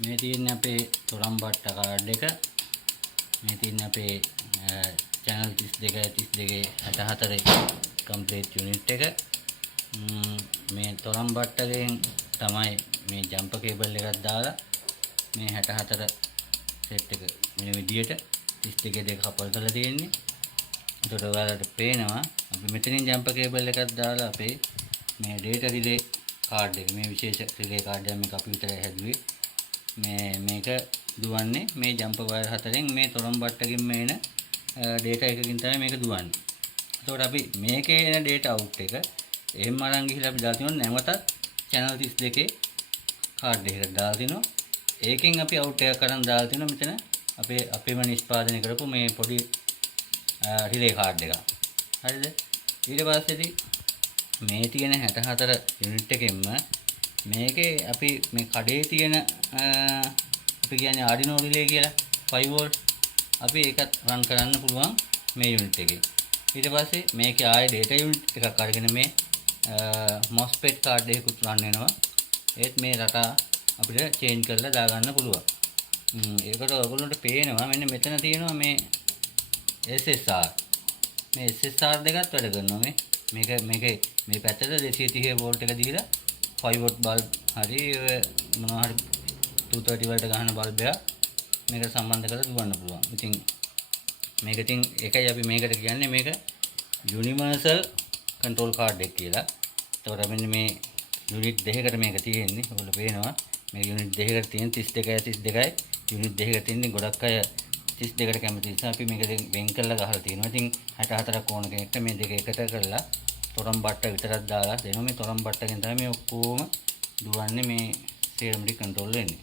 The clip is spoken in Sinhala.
මේ තියෙන්නේ අපේ තොරම් බට්ට කාඩ් එක. මේ තියෙන්නේ අපේ channel 32 64 complete unit එක. මේ තොරම් බට්ටගෙන් තමයි මේ ජම්පර් කේබල් එකක් දාලා මේ 64 සෙට් එක මේ විදියට 32 දෙක කපල් කරලා තියෙන්නේ. ඒකට ඔයාලට පේනවා අපි මෙතනින් ජම්පර් කේබල් එකක් දාලා අපේ මේ data relay කාඩ් එක මේ විශේෂ relay කාඩ් එක මේක අපි විතරයි හැදුවේ. මේක දුවන්නේ මේ ජම්පර් වයර් හතරෙන් මේ තොරම් බට්ටකින් එන data එකකින් තමයි මේක දුවන්නේ. ඒකට අපි මේකේ එන data out එක එහෙම අරන් ගිහිල්ලා අපි දාලා තියෙනවා නැවතත් channel 32 කාඩ් එකකට දාලා තිනවා. ඒකෙන් අපි out එකක් අරන් දාලා තිනවා මෙතන අපේම නිෂ්පාදනය කරපු මේ පොඩි relay කාඩ් එක. හරිද? ඊට පස්සේදී මේ තියෙන 64 යුනිට් එකෙන්ම මේකේ අපි මේ කඩේ තියෙන අපි කියන්නේ Arduino relay කියලා 5 volt අපි ඒකත් රන් කරන්න පුළුවන් මේ යුනිට් එකේ. ඊට පස්සේ මේකේ ආයේ data unit එකක් අරගෙන මේ MOSFET කාඩ් එකකුත් රන් වෙනවා. ඒත් මේ රටා අපිට චේන්ජ් කරලා දාගන්න පුළුවන්. ඒකට ඔයගොල්ලන්ට පේනවා මෙන්න මෙතන තියෙනවා මේ SSR. මේ SSR දෙකත් වැඩ කරනවා මේකේ මේ පැත්තට 230 වෝල්ට් එක දීලා 5 watt බල්බ් හරි මොනවා හරි 230 වලට ගහන බල්බ් එක මේකට සම්බන්ධ කරලා දුවන්න පුළුවන්. ඉතින් මේක ඉතින් ඒකයි අපි මේකට කියන්නේ මේක යුනිවර්සල් කන්ට්‍රෝල් කාඩ් එක කියලා. ඒතකොට මෙන්න මේ යුනිට් දෙකකට මේක තියෙන්නේ. ඔයගොල්ලෝ පේනවා මේ යුනිට් දෙකකට තියෙන 32යි යුනිට් දෙකකට තියෙන්නේ ගොඩක් අය 32කට කැමති නිසා අපි මේක වෙන් කරලා ගහලා තියෙනවා. ඉතින් 64ක් ඕන කෙනෙක්ට මේ දෙක එකට කරලා තොරම් බට්ට විතරක් දාලා දෙනවා. මේ තොරම් බට්ටකින් තමයි මේ ඔක්කොම දුවන්නේ මේ සේරම ටික කන්ට්‍රෝල් වෙන්නේ.